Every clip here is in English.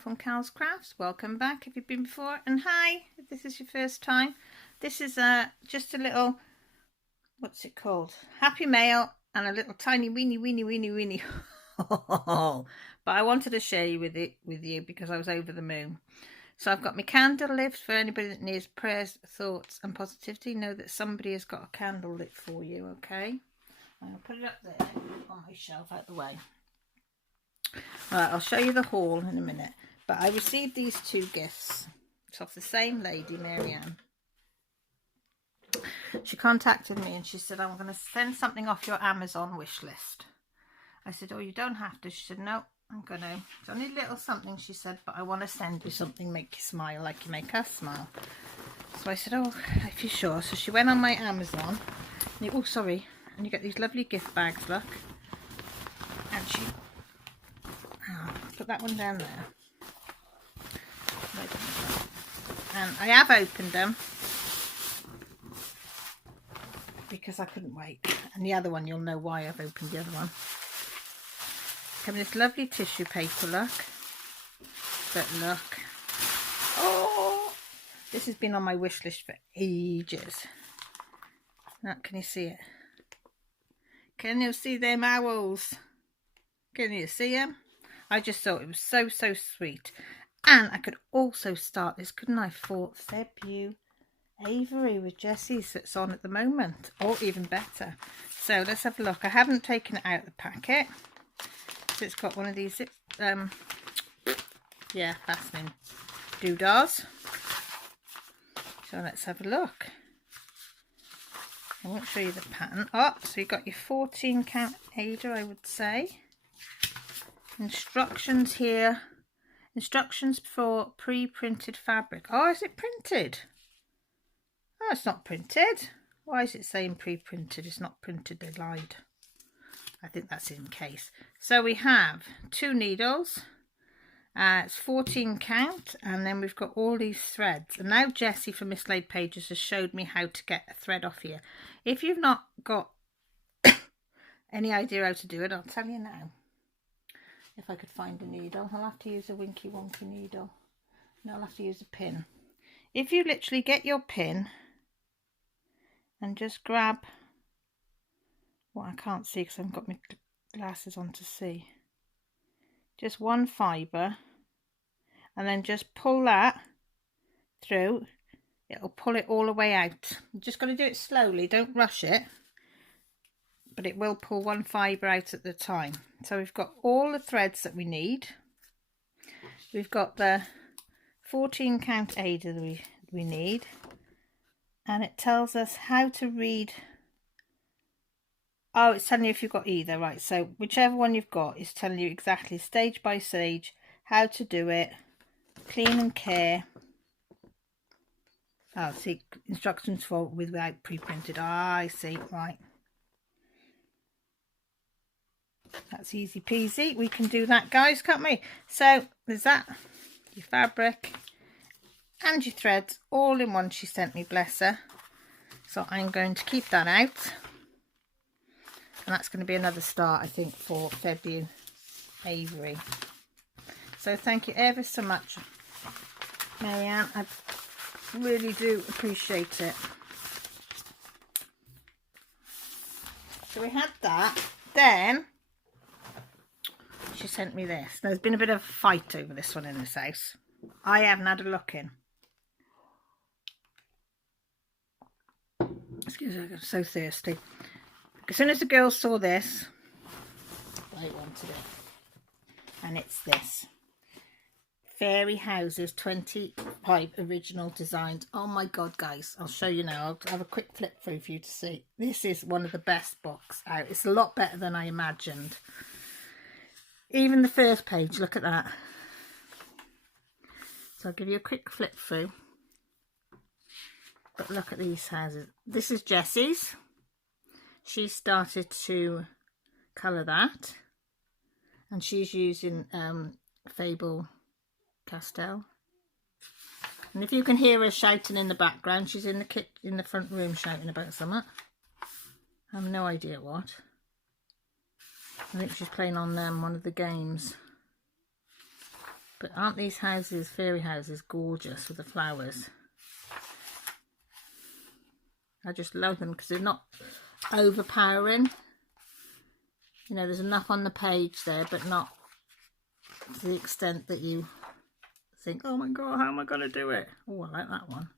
from Cal's Crafts. Welcome back if you've been before, and hi if this is your first time. This is just a little, what's it called, happy mail, and a little tiny weeny haul. But I wanted to share with you because I was over the moon. So I've got my candle lit for anybody that needs prayers, thoughts and positivity. Know that somebody has got a candle lit for you, okay? I'm going to put it up there on my shelf out the way. Right, I'll show you the haul in a minute. But I received these two gifts. It's off the same lady, Marianne. She contacted me and she said, I'm going to send something off your Amazon wish list. I said, oh, you don't have to. She said, no, I'm going to. It's only a little something, she said, but I want to send you something, make you smile like you make us smile. So I said, oh, if you're sure. So she went on my Amazon. And oh, sorry. And you get these lovely gift bags, look. And she... put that one down there. And I have opened them because I couldn't wait. And the other one, you'll know why I've opened the other one. Come in this lovely tissue paper, look. But look. Oh! This has been on my wish list for ages. Now, can you see it? Can you see them owls? Can you see them? I just thought it was so sweet. And I could also start this, couldn't I, for February Avery with Jessie's that's on at the moment, or even better. So let's have a look. I haven't taken it out of the packet. So it's got one of these, fastening doodahs. So let's have a look. I won't show you the pattern. Oh, so you've got your 14 count Ada, I would say. Instructions here. Instructions for pre-printed fabric. Oh, is it printed? Oh, it's not printed. Why is it saying pre-printed? It's not printed, they lied. I think that's in case. So we have 2 needles. It's 14 count, and then we've got all these threads. And now Jessie from Mislaid Pages has showed me how to get a thread off here. If you've not got any idea how to do it, I'll tell you now. If I could find a needle, I'll have to use a winky wonky needle. No, I'll have to use a pin. If you literally get your pin and just grab what I can't see because I haven't got my glasses on to see. Just one fibre, and then just pull that through. It'll pull it all the way out. You're just going to do it slowly, don't rush it. But it will pull one fibre out at the time. So we've got all the threads that we need. We've got the 14 count Ada that we need. And it tells us how to read. Oh, it's telling you if you've got either, right? So whichever one you've got is telling you exactly stage by stage how to do it. Clean and care. Oh, see, instructions for without pre-printed. Ah, I see, right. That's easy peasy. We can do that, guys, can't we? So there's that, your fabric and your threads all in one she sent me, bless her. So I'm going to keep that out. And that's going to be another start, I think, for February Avery. So thank you ever so much, Marianne. I really do appreciate it. So we had that. Then she sent me this. There's been a bit of a fight over this one in this house. I haven't had a look in. Excuse me, I'm so thirsty. As soon as the girls saw this, they wanted it. And it's this. Fairy Houses 25 original designs. Oh my god, guys. I'll show you now. I'll have a quick flip through for you to see. This is one of the best books out. It's a lot better than I imagined. Even the first page, look at that. So I'll give you a quick flip through. But look at these houses. This is Jessie's. She started to colour that. And she's using Fable Castell. And if you can hear her shouting in the background, she's in the front room shouting about something. I have no idea what. I think she's playing on one of the games. But aren't these houses, fairy houses, gorgeous with the flowers? I just love them because they're not overpowering. You know, there's enough on the page there, but not to the extent that you think, oh my god, how am I going to do it? Oh, I like that one.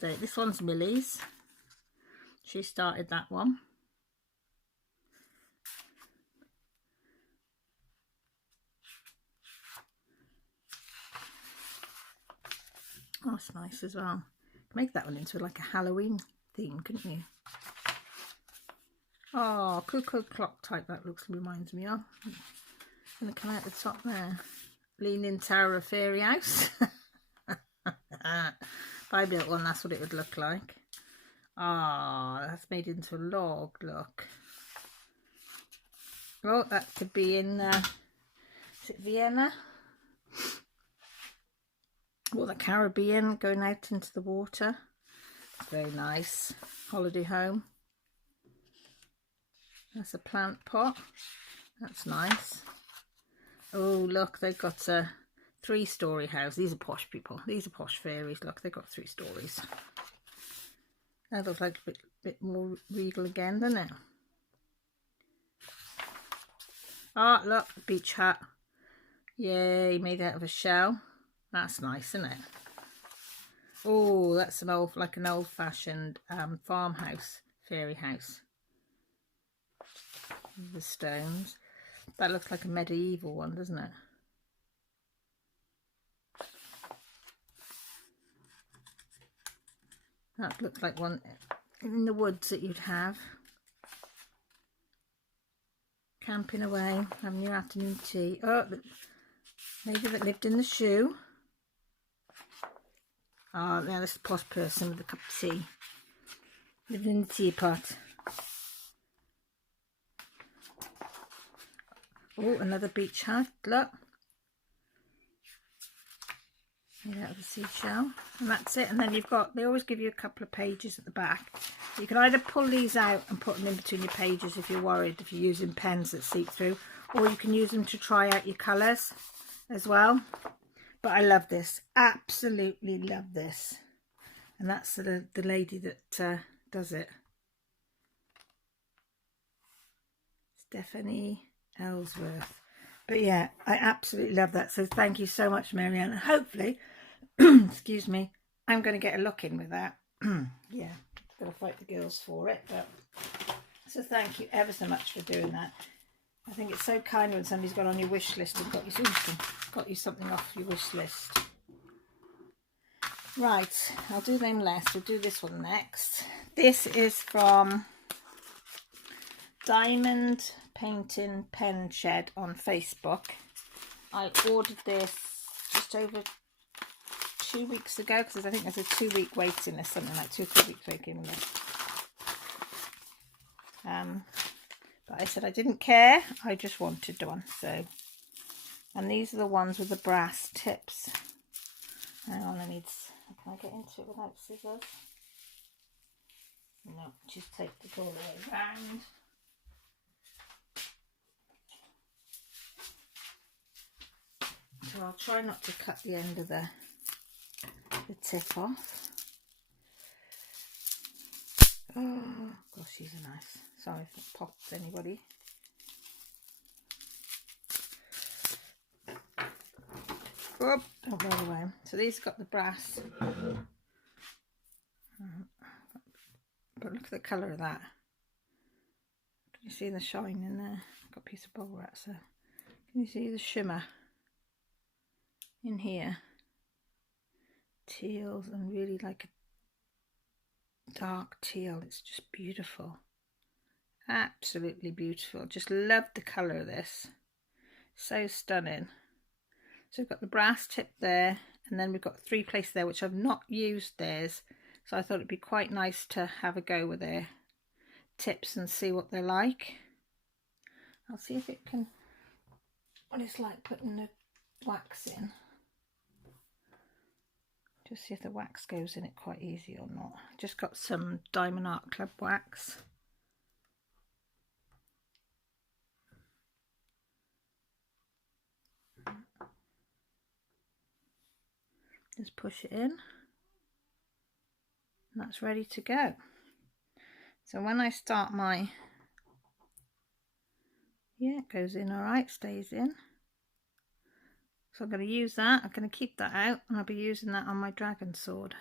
This one's Millie's. She started that one. Oh, that's nice as well. Make that one into like a Halloween theme, couldn't you? Oh, cuckoo clock type that reminds me of. Gonna come out the top there. Leaning Tower of Fairy House. If I built one, that's what it would look like. Ah, that's made into a log, look. Oh, that could be in, is it Vienna? Or the Caribbean, going out into the water. Very nice. Holiday home. That's a plant pot. That's nice. Oh, look, they've got a 3-story house. These are posh people. These are posh fairies. Look, they've got 3 stories. That looks like a bit more regal again, doesn't it? Oh, look, beach hut. Yay, made out of a shell. That's nice, isn't it? Oh, that's an old-fashioned farmhouse, fairy house. The stones. That looks like a medieval one, doesn't it? That looks like one in the woods that you'd have. Camping away, having your afternoon tea. Oh, the lady that lived in the shoe. Oh, now this is a posh person with a cup of tea. Living in the teapot. Oh, another beach hut, look. Made out of a seashell. And that's it. And then you've got, they always give you a couple of pages at the back. You can either pull these out and put them in between your pages if you're worried, if you're using pens that seep through. Or you can use them to try out your colours as well. But I love this. Absolutely love this. And that's the lady that does it. Stephanie Ellsworth. But yeah, I absolutely love that. So thank you so much, Marianne. And hopefully, excuse me, I'm going to get a look in with that. Yeah, got to fight the girls for it. But so thank you ever so much for doing that. I think it's so kind when somebody's got on your wish list and got you something off your wish list. Right, I'll do them last. We'll do this one next. This is from Diamond Painting Pen Shed on Facebook. I ordered this just over 2 weeks ago because I think there's a 2-week waiting list, something like 2 or 3 weeks waiting list. But I said I didn't care, I just wanted one. So, and these are the ones with the brass tips. Hang on, can I get into it without scissors? No, just take it all the way around. So I'll try not to cut the end of the tip off. Oh gosh, these are nice. Sorry if it pops anybody. Oh, don't roll away. So these got the brass. But look at the colour of that. Can you see the shine in there? I've got a piece of bubble wrap, so can you see the shimmer in here? Teals, and really like a dark teal. It's just beautiful. Absolutely beautiful. Just love the colour of this. So stunning. So we've got the brass tip there, and then we've got 3 places there which I've not used theirs, so I thought it'd be quite nice to have a go with their tips and see what they're like. I'll see if it can, what it's like putting the wax in. Just see if the wax goes in it quite easy or not. Just got some Diamond Art Club wax. Just push it in. And that's ready to go. So when I start my, yeah, it goes in all right, stays in. So I'm going to use that. I'm going to keep that out, and I'll be using that on my dragon sword.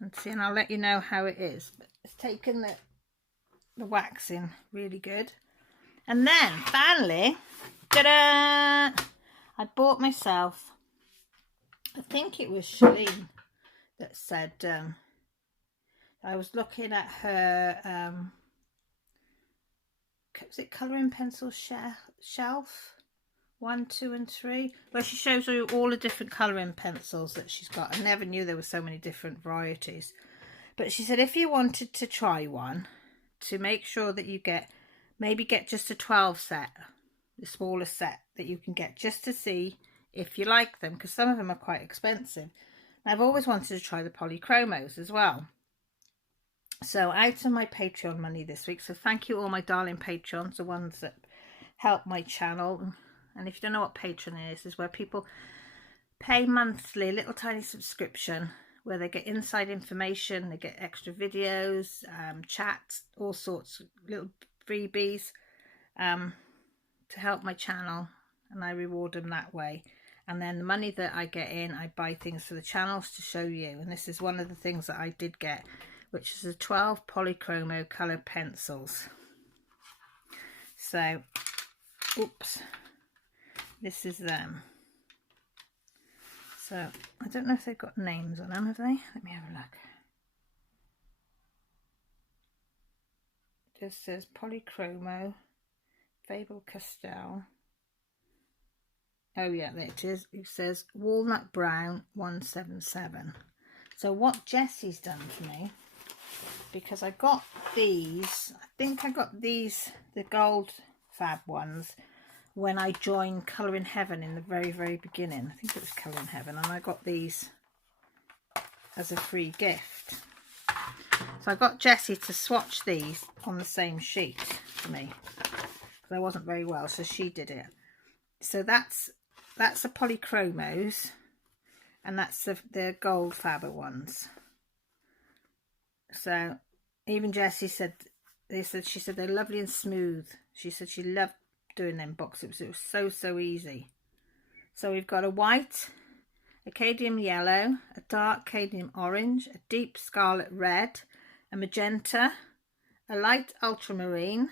And see, and I'll let you know how it is. But it's taken the waxing really good. And then finally, ta-da! I bought myself, I think it was Shalene that said, I was looking at her, was it colouring pencil shelf 1, 2 and 3, where she shows you all the different colouring pencils that she's got. I never knew there were so many different varieties. But she said if you wanted to try one, to make sure that you maybe get just a 12 set, the smallest set that you can get, just to see if you like them, because some of them are quite expensive. I've always wanted to try the polychromos as well. So out of my Patreon money this week, so thank you all my darling patrons, the ones that help my channel. And if you don't know what Patreon is where people pay monthly, a little tiny subscription where they get inside information, they get extra videos, chats, all sorts of little freebies to help my channel, and I reward them that way. And then the money that I get in, I buy things for the channels to show you. And this is one of the things that I did get, which is the 12 polychromo colour pencils. So, oops, this is them. So, I don't know if they've got names on them, have they? Let me have a look. It just says Polychromo, Faber-Castell. Oh yeah, there it is. It says Walnut Brown 177. So what Jessie's done for me, because I got these, I think I got these, the gold fab ones, when I joined Colour in Heaven in the very, very beginning. I think it was Colour in Heaven, and I got these as a free gift. So I got Jessie to swatch these on the same sheet for me, because I wasn't very well, so she did it. So that's the polychromos, and that's the gold faber ones. So even Jessie said, she said they're lovely and smooth. She said she loved doing them boxes. It was so easy. So we've got a white, a cadmium yellow, a dark cadmium orange, a deep scarlet red, a magenta, a light ultramarine,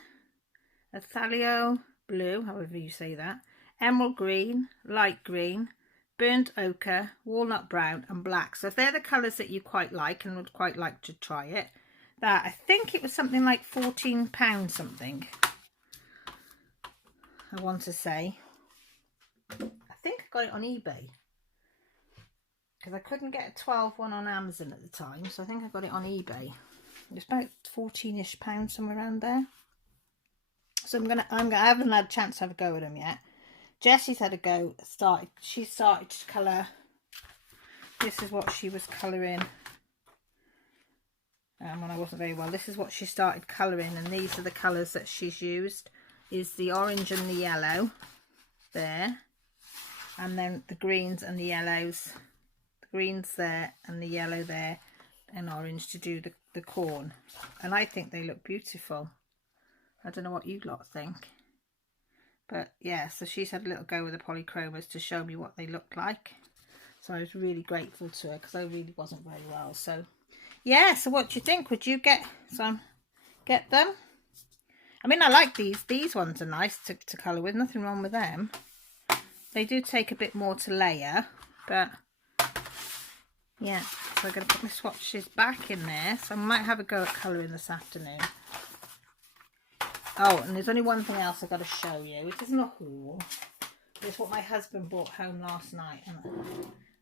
a thalio blue, however you say that, emerald green, light green, burnt ochre, walnut brown and black. So if they're the colours that you quite like and would quite like to try it, that, I think it was something like £14 something, I want to say. I think I got it on eBay, because I couldn't get a 12 one on Amazon at the time, so I think I got it on eBay. It's about 14-ish pounds, somewhere around there. So I haven't had a chance to have a go at them yet. Jessie's had a go. She started to colour. This is what she was colouring when I wasn't very well. This is what she started colouring, and these are the colours that she's used. Is the orange and the yellow there, and then the greens and the yellows. The greens there and the yellow there, and orange to do the corn. And I think they look beautiful. I don't know what you lot think. But yeah, so she's had a little go with the polychromos to show me what they look like. So I was really grateful to her, because I really wasn't very well. So yeah, so what do you think? Would you get them? I mean, I like these. These ones are nice to colour with. Nothing wrong with them. They do take a bit more to layer, but yeah. So I'm going to put my swatches back in there. So I might have a go at colouring this afternoon. Oh, and there's only one thing else I've got to show you. It isn't a haul. It's what my husband brought home last night.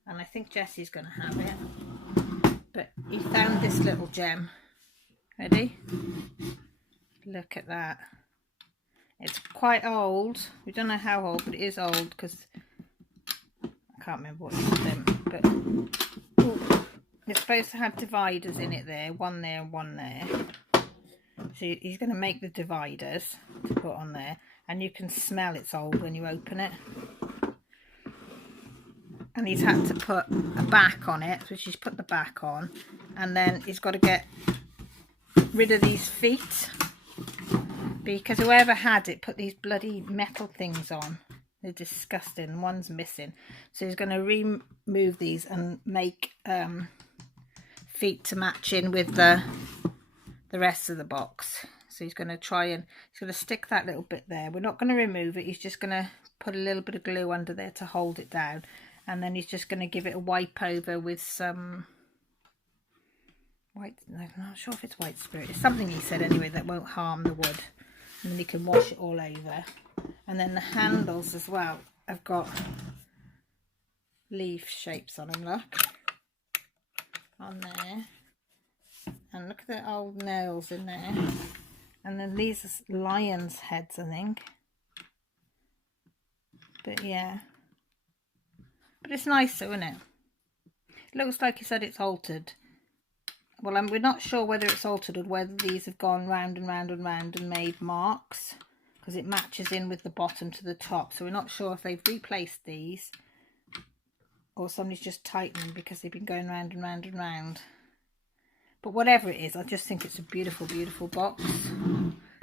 And I think Jessie's going to have it. But he found this little gem. Ready? Look at that. It's quite old. We don't know how old, but it is old, because I can't remember what it's them. But ooh, it's supposed to have dividers in it there. One there and one there. So he's going to make the dividers to put on there, and you can smell it's old when you open it. and he's had to put a back on it, so she's put the back on, and then he's got to get rid of these feet, because whoever had it put these bloody metal things on. They're disgusting. One's missing, so he's going to remove these and make feet to match in with the rest of the box. So he's going to try and he's going to stick that little bit there. We're not going to remove it. He's just going to put a little bit of glue under there to hold it down, and then he's just going to give it a wipe over with some white, no, I'm not sure if it's white spirit. It's something he said anyway that won't harm the wood, and then he can wash it all over. And then the handles as well have got leaf shapes on them, look, on there, and look at the old nails in there. And then these are lions' heads, I think. But yeah, but it's nice though, isn't it? It looks like he said it's altered. Well, we're not sure whether it's altered or whether these have gone round and round and round and made marks, because it matches in with the bottom to the top. So we're not sure if they've replaced these or somebody's just tightened because they've been going round and round and round. But whatever it is, I just think it's a beautiful, beautiful box.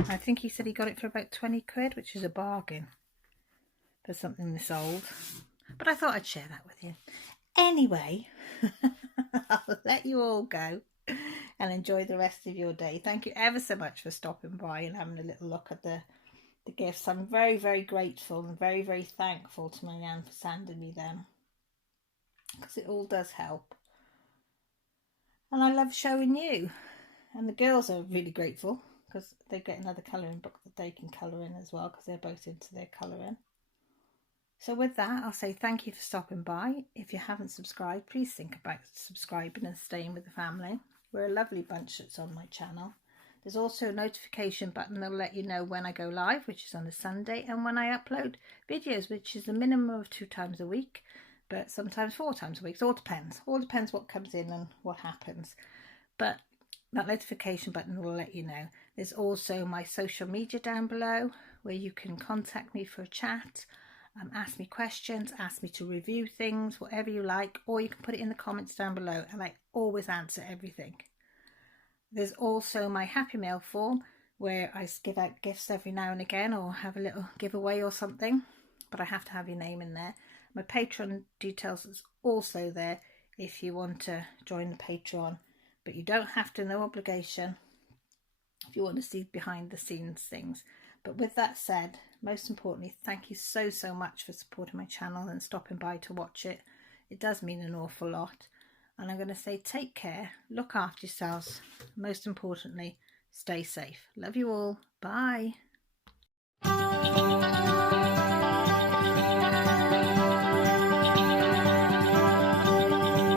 I think he said he got it for about 20 quid, which is a bargain for something this old. But I thought I'd share that with you. Anyway, I'll let you all go and enjoy the rest of your day. Thank you ever so much for stopping by and having a little look at the gifts. I'm very, very grateful and very, very thankful to my nan for sending me them, because it all does help. And I love showing you. And the girls are really grateful because they get another colouring book that they can colour in as well, because they're both into their colouring. So with that, I'll say thank you for stopping by. If you haven't subscribed, please think about subscribing and staying with the family. We're a lovely bunch that's on my channel. There's also a notification button that'll let you know when I go live, which is on a Sunday, and when I upload videos, which is a minimum of 2 times a week, but sometimes 4 times a week. So it all depends. All depends what comes in and what happens. But that notification button will let you know. There's also my social media down below where you can contact me for a chat, ask me questions, ask me to review things, whatever you like, or you can put it in the comments down below, and I always answer everything. There's also my Happy Mail form where I give out gifts every now and again, or have a little giveaway or something, but I have to have your name in there. My Patreon details is also there if you want to join the Patreon, but you don't have to, no obligation, if you want to see behind the scenes things. But with that said, most importantly, thank you so, so much for supporting my channel and stopping by to watch it. It does mean an awful lot. And I'm going to say take care, look after yourselves, most importantly, stay safe. Love you all. Bye.